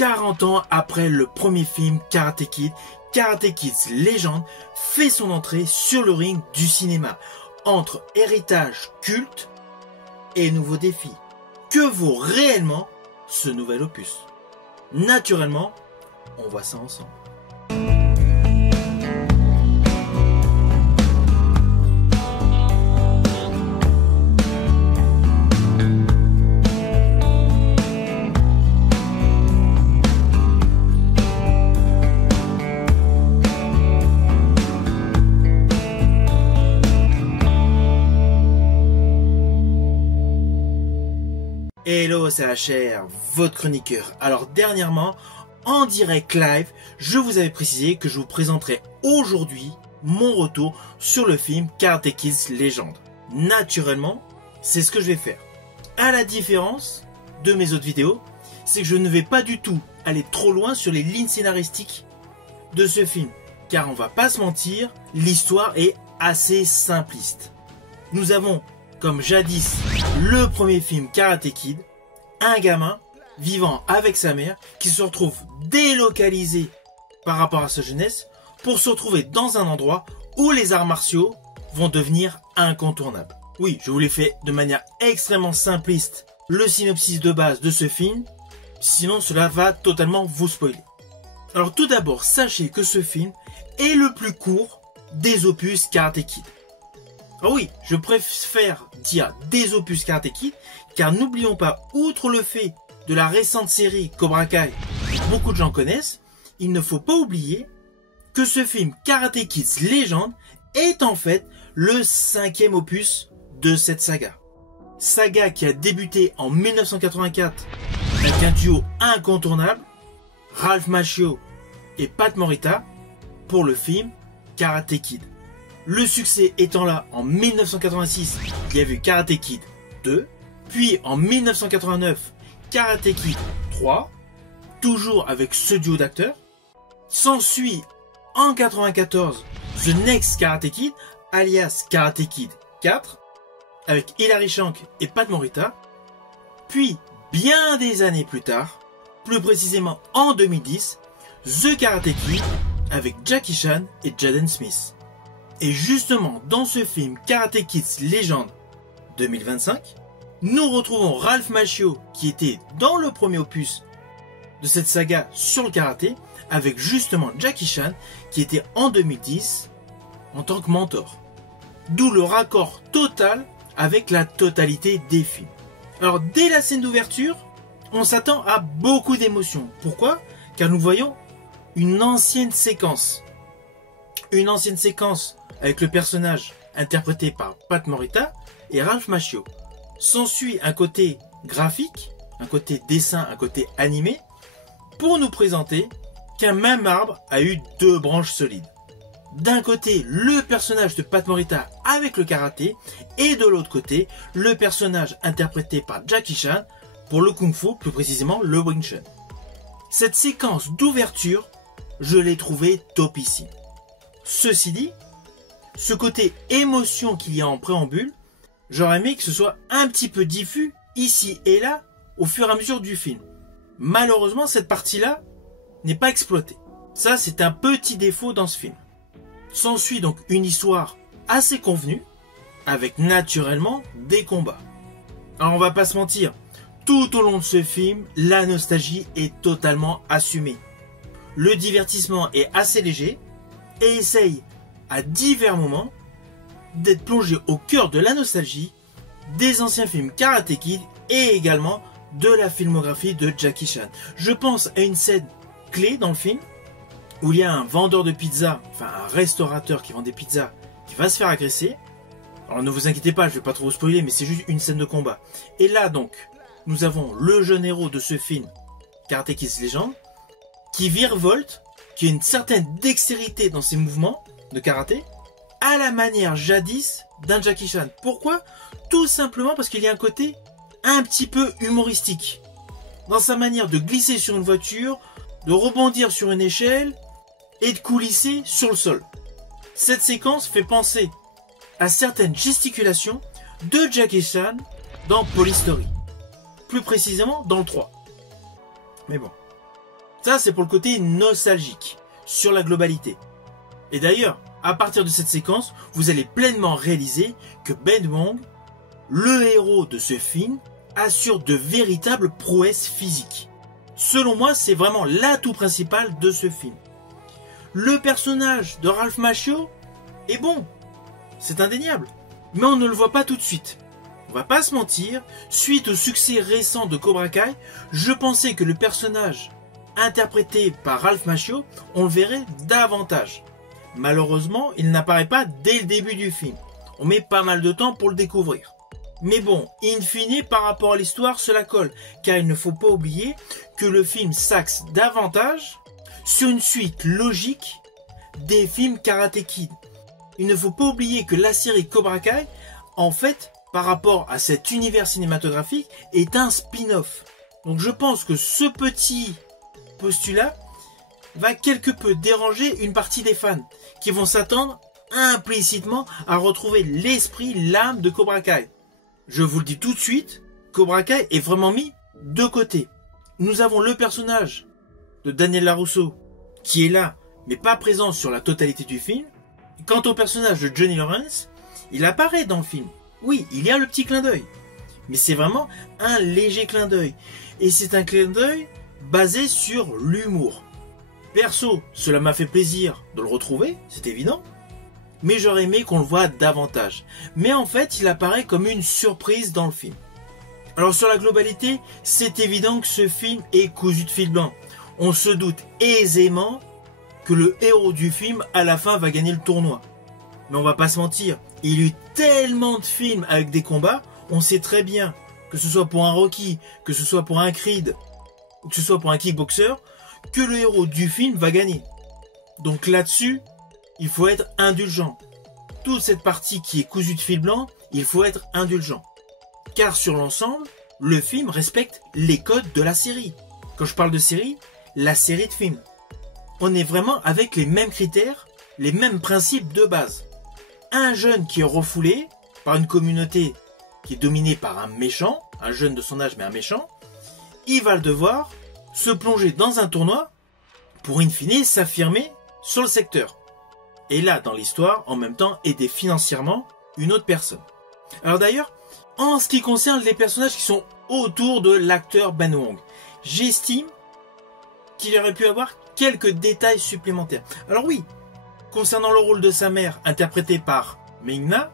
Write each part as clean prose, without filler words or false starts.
40 ans après le premier film Karate Kid, Karate Kid Legend fait son entrée sur le ring du cinéma. Entre héritage culte et nouveaux défis. Que vaut réellement ce nouvel opus? Naturellement, on voit ça ensemble. Hello, c'est HR, votre chroniqueur. Alors dernièrement, en direct live, je vous avais précisé que je vous présenterai aujourd'hui mon retour sur le film Karate Kid Legend. Naturellement, c'est ce que je vais faire. À la différence de mes autres vidéos, c'est que je ne vais pas du tout aller trop loin sur les lignes scénaristiques de ce film. Car on va pas se mentir, l'histoire est assez simpliste. Nous avons, comme jadis, le premier film Karate Kid, un gamin vivant avec sa mère qui se retrouve délocalisé par rapport à sa jeunesse pour se retrouver dans un endroit où les arts martiaux vont devenir incontournables. Oui, je vous l'ai fait de manière extrêmement simpliste le synopsis de base de ce film, sinon cela va totalement vous spoiler. Alors tout d'abord, sachez que ce film est le plus court des opus Karate Kid. Ah oui, je préfère dire des opus Karate Kid, car n'oublions pas, outre le fait de la récente série Cobra Kai, beaucoup de gens connaissent, il ne faut pas oublier que ce film Karate Kid Legend est en fait le 5e opus de cette saga. Saga qui a débuté en 1984 avec un duo incontournable, Ralph Macchio et Pat Morita, pour le film Karate Kid. Le succès étant là, en 1986, il y a eu Karate Kid 2, puis en 1989, Karate Kid 3, toujours avec ce duo d'acteurs. S'ensuit en 1994 The Next Karate Kid, alias Karate Kid 4, avec Hilary Swank et Pat Morita. Puis, bien des années plus tard, plus précisément en 2010, The Karate Kid avec Jackie Chan et Jaden Smith. Et justement, dans ce film Karate Kid Legend 2025, nous retrouvons Ralph Macchio qui était dans le premier opus de cette saga sur le karaté, avec justement Jackie Chan qui était en 2010 en tant que mentor. D'où le raccord total avec la totalité des films. Alors dès la scène d'ouverture, on s'attend à beaucoup d'émotions. Pourquoi? Car nous voyons une ancienne séquence. Une ancienne séquence avec le personnage interprété par Pat Morita et Ralph Macchio. S'ensuit un côté graphique, un côté dessin, un côté animé, pour nous présenter qu'un même arbre a eu deux branches solides. D'un côté, le personnage de Pat Morita avec le karaté, et de l'autre côté, le personnage interprété par Jackie Chan pour le Kung Fu, plus précisément le Wing Chun. Cette séquence d'ouverture, je l'ai trouvée topissime. Ceci dit, ce côté émotion qu'il y a en préambule, j'aurais aimé que ce soit un petit peu diffus ici et là au fur et à mesure du film. Malheureusement, cette partie-là n'est pas exploitée. Ça, c'est un petit défaut dans ce film. S'ensuit donc une histoire assez convenue, avec naturellement des combats. Alors on va pas se mentir, tout au long de ce film, la nostalgie est totalement assumée. Le divertissement est assez léger et essaye à divers moments d'être plongé au cœur de la nostalgie des anciens films Karate Kid et également de la filmographie de Jackie Chan. Je pense à une scène clé dans le film où il y a un vendeur de pizza, enfin un restaurateur qui vend des pizzas, qui va se faire agresser. Alors ne vous inquiétez pas, je vais pas trop vous spoiler, mais c'est juste une scène de combat. Et là donc, nous avons le jeune héros de ce film, Karate Kid Legend, qui virevolte, qui a une certaine dextérité dans ses mouvements de karaté, à la manière jadis d'un Jackie Chan. Pourquoi? Tout simplement parce qu'il y a un côté un petit peu humoristique dans sa manière de glisser sur une voiture, de rebondir sur une échelle et de coulisser sur le sol. Cette séquence fait penser à certaines gesticulations de Jackie Chan dans Police Story, plus précisément dans le 3. Mais bon, Ça, c'est pour le côté nostalgique, sur la globalité. Et d'ailleurs, à partir de cette séquence, vous allez pleinement réaliser que Ben Wong, le héros de ce film, assure de véritables prouesses physiques. Selon moi, c'est vraiment l'atout principal de ce film. Le personnage de Ralph Macchio est bon, c'est indéniable, mais on ne le voit pas tout de suite. On va pas se mentir, suite au succès récent de Cobra Kai, je pensais que le personnage interprété par Ralph Macchio, on le verrait davantage. Malheureusement, il n'apparaît pas dès le début du film. On met pas mal de temps pour le découvrir. Mais bon, in fine, par rapport à l'histoire, cela colle, car il ne faut pas oublier que le film s'axe davantage sur une suite logique des films Karate Kid. Il ne faut pas oublier que la série Cobra Kai, en fait, par rapport à cet univers cinématographique, est un spin-off. Donc je pense que ce petit postulat va quelque peu déranger une partie des fans, qui vont s'attendre implicitement à retrouver l'esprit, l'âme de Cobra Kai. Je vous le dis tout de suite, Cobra Kai est vraiment mis de côté. Nous avons le personnage de Daniel LaRusso, qui est là, mais pas présent sur la totalité du film. Quant au personnage de Johnny Lawrence, il apparaît dans le film. Oui, il y a le petit clin d'œil. Mais c'est vraiment un léger clin d'œil. Et c'est un clin d'œil basé sur l'humour. Perso, cela m'a fait plaisir de le retrouver, c'est évident. Mais j'aurais aimé qu'on le voit davantage. Mais en fait, il apparaît comme une surprise dans le film. Alors sur la globalité, c'est évident que ce film est cousu de fil blanc. On se doute aisément que le héros du film, à la fin, va gagner le tournoi. Mais on va pas se mentir, il y a eu tellement de films avec des combats, on sait très bien, que ce soit pour un Rocky, que ce soit pour un Creed, ou que ce soit pour un kickboxer, que le héros du film va gagner. Donc là-dessus, il faut être indulgent. Toute cette partie qui est cousue de fil blanc, il faut être indulgent. Car sur l'ensemble, le film respecte les codes de la série. Quand je parle de série, la série de films. On est vraiment avec les mêmes critères, les mêmes principes de base. Un jeune qui est refoulé par une communauté qui est dominée par un méchant, un jeune de son âge mais un méchant, il va devoir se plonger dans un tournoi pour in fine s'affirmer sur le secteur. Et là, dans l'histoire, en même temps, aider financièrement une autre personne. Alors d'ailleurs, en ce qui concerne les personnages qui sont autour de l'acteur Ben Wong, j'estime qu'il aurait pu avoir quelques détails supplémentaires. Alors oui, concernant le rôle de sa mère, interprétée par Ming-Na,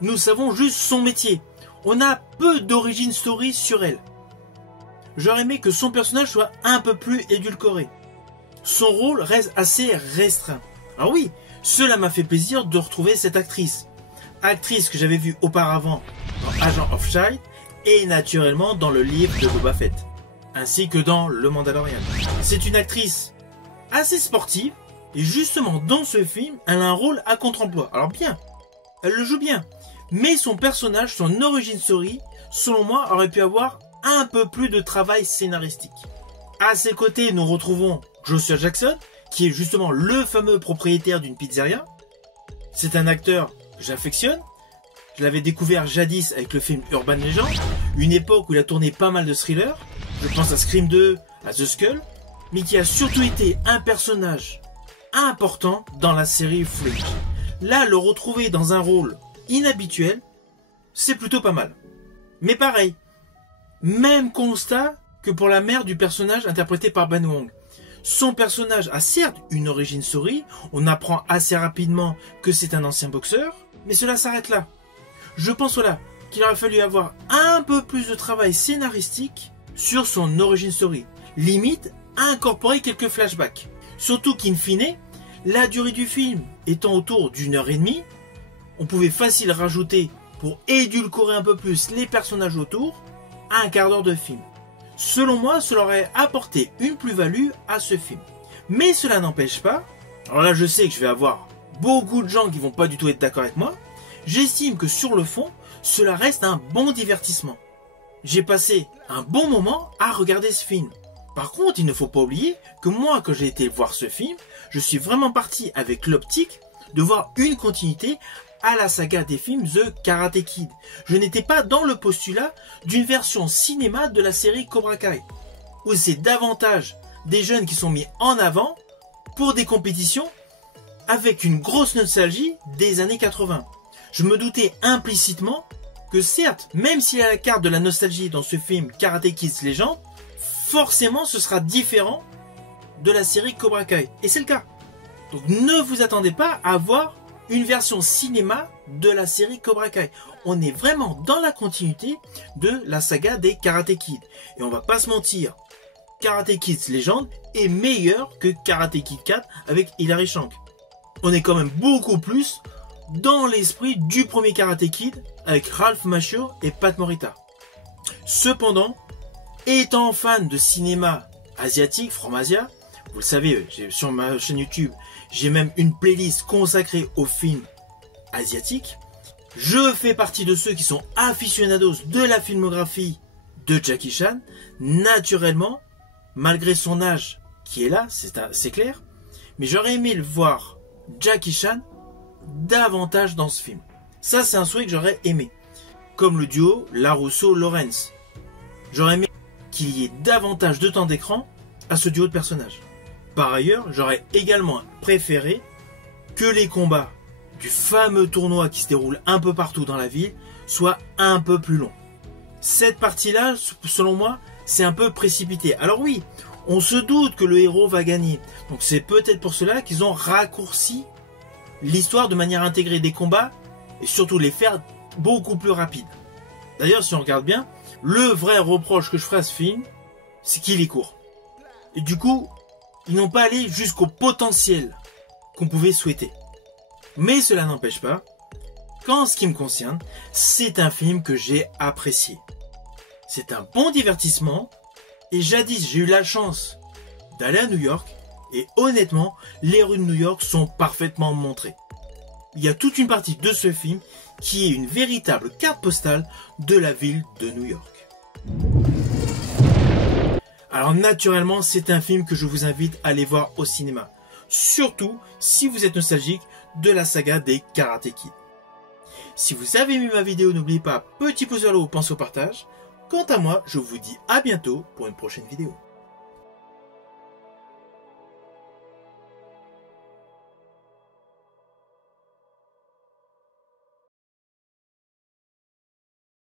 nous savons juste son métier. On a peu d'origine story sur elle. J'aurais aimé que son personnage soit un peu plus édulcoré. Son rôle reste assez restreint. Alors oui, cela m'a fait plaisir de retrouver cette actrice. Actrice que j'avais vue auparavant dans Agent of S.H.I.E.L.D. et naturellement dans le livre de Boba Fett, ainsi que dans Le Mandalorian. C'est une actrice assez sportive, et justement dans ce film, elle a un rôle à contre-emploi. Alors bien, elle le joue bien, mais son personnage, son origin story, selon moi, aurait pu avoir un peu plus de travail scénaristique. À ses côtés, nous retrouvons Joshua Jackson, qui est justement le fameux propriétaire d'une pizzeria. C'est un acteur que j'affectionne. Je l'avais découvert jadis avec le film Urban Legend, une époque où il a tourné pas mal de thrillers. Je pense à Scream 2, à The Skull, mais qui a surtout été un personnage important dans la série Freak. Là, le retrouver dans un rôle inhabituel, c'est plutôt pas mal. Mais pareil, même constat que pour la mère du personnage interprété par Ben Wong. Son personnage a certes une origin story, on apprend assez rapidement que c'est un ancien boxeur, mais cela s'arrête là. Je pense voilà, qu'il aurait fallu avoir un peu plus de travail scénaristique sur son origin story. Limite, incorporer quelques flashbacks. Surtout qu'in fine, la durée du film étant autour d'1h30, on pouvait facile rajouter, pour édulcorer un peu plus les personnages autour, un quart d'heure de film. Selon moi, cela aurait apporté une plus-value à ce film. Mais cela n'empêche pas, alors là je sais que je vais avoir beaucoup de gens qui vont pas du tout être d'accord avec moi, j'estime que sur le fond, cela reste un bon divertissement. J'ai passé un bon moment à regarder ce film. Par contre, il ne faut pas oublier que moi, quand j'ai été voir ce film, je suis vraiment parti avec l'optique de voir une continuité à la saga des films The Karate Kid. Je n'étais pas dans le postulat d'une version cinéma de la série Cobra Kai, où c'est davantage des jeunes qui sont mis en avant pour des compétitions avec une grosse nostalgie des années 80. Je me doutais implicitement que certes, même s'il y a la carte de la nostalgie dans ce film Karate Kid Legend, forcément ce sera différent de la série Cobra Kai. Et c'est le cas. Donc ne vous attendez pas à voir une version cinéma de la série Cobra Kai. On est vraiment dans la continuité de la saga des Karate Kid. Et on va pas se mentir, Karate Kid Legend est meilleur que Karate Kid 4 avec Hilary Swank. On est quand même beaucoup plus dans l'esprit du premier Karate Kid avec Ralph Macchio et Pat Morita. Cependant, étant fan de cinéma asiatique, From Asia, vous le savez, sur ma chaîne YouTube, j'ai même une playlist consacrée aux films asiatiques. Je fais partie de ceux qui sont aficionados de la filmographie de Jackie Chan. Naturellement, malgré son âge qui est là, c'est clair, mais j'aurais aimé le voir Jackie Chan davantage dans ce film. Ça, c'est un souhait que j'aurais aimé. Comme le duo LaRusso-Lawrence. J'aurais aimé qu'il y ait davantage de temps d'écran à ce duo de personnages. Par ailleurs, j'aurais également préféré que les combats du fameux tournoi qui se déroule un peu partout dans la ville soient un peu plus longs. Cette partie-là, selon moi, c'est un peu précipité. Alors oui, on se doute que le héros va gagner. Donc c'est peut-être pour cela qu'ils ont raccourci l'histoire de manière intégrée des combats et surtout les faire beaucoup plus rapides. D'ailleurs, si on regarde bien, le vrai reproche que je ferai à ce film, c'est qu'il est court. Et du coup, ils n'ont pas allé jusqu'au potentiel qu'on pouvait souhaiter. Mais cela n'empêche pas qu'en ce qui me concerne, c'est un film que j'ai apprécié. C'est un bon divertissement et jadis j'ai eu la chance d'aller à New York et honnêtement, les rues de New York sont parfaitement montrées. Il y a toute une partie de ce film qui est une véritable carte postale de la ville de New York. Alors naturellement, c'est un film que je vous invite à aller voir au cinéma. Surtout si vous êtes nostalgique de la saga des Karate Kid. Si vous avez aimé ma vidéo, n'oubliez pas, petit pouce vers le haut, pensez au partage. Quant à moi, je vous dis à bientôt pour une prochaine vidéo.